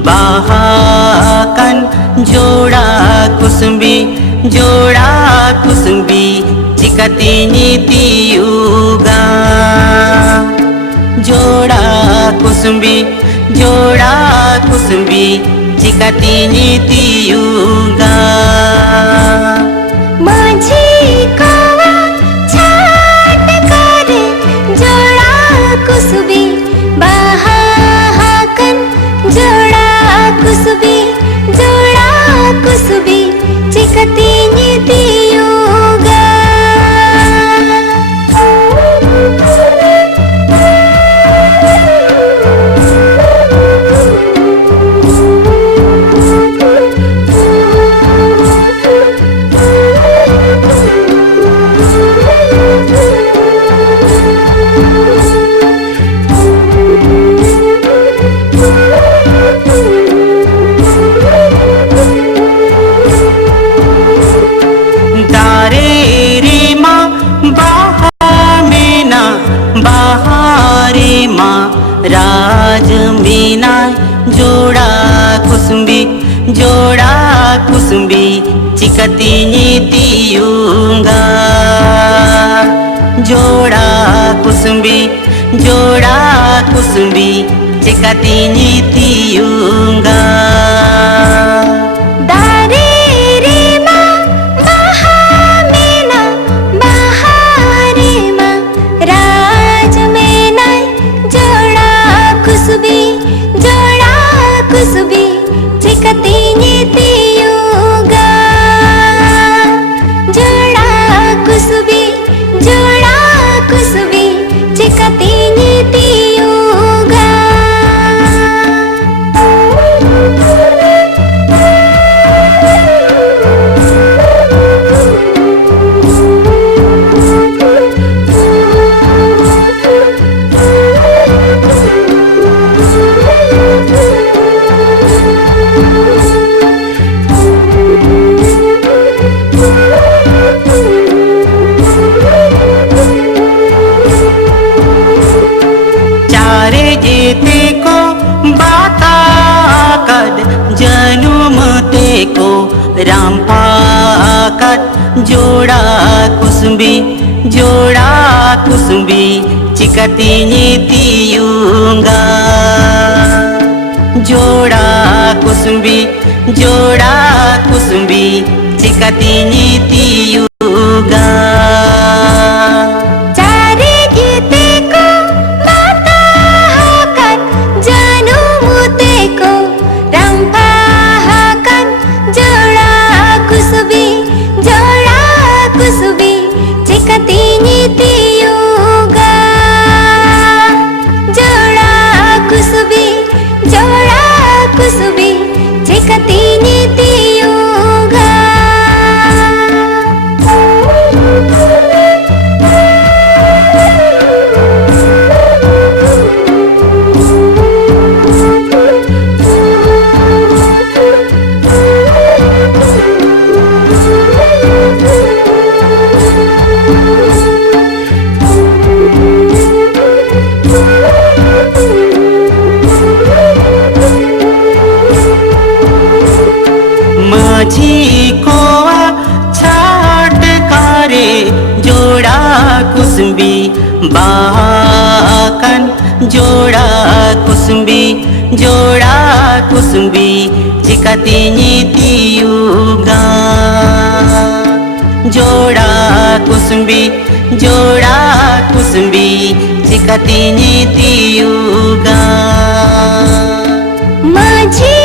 bahakan joda kusumbi cikatini tiuga joda kusumbi cikatini tiuga माझी कावा छाट करे जोड़ा कुसुबी बाहाकन जोड़ा कुसुबी चिकतीनी दियोगा राज मीना जोड़ा कुसुम्बी चिकतीनी तियुंगा जोड़ा कुसुम्बी चिकतीनी तियुंगा कुसुबी चिकतीनी तियुगा जोड़ा कुसुबी चिकतीनी तियुगा जनुम तेको राम पाकत जोड़ा कुसुम्बी चिकतीनी तियुंगा जोड़ा कुसुम्बी चिकतीनी तियुंगा चिकतीनी तियुगा जोड़ा कुसुबी चिकतीनी तियुगा माझी कोवा छाट करे जोड़ा कुसुम्बी बाहाकन जोड़ा कुसुम्बी चिकतीनी तियुगा जोड़ा कुसुम्बी चिकतीनी तियुगा माझी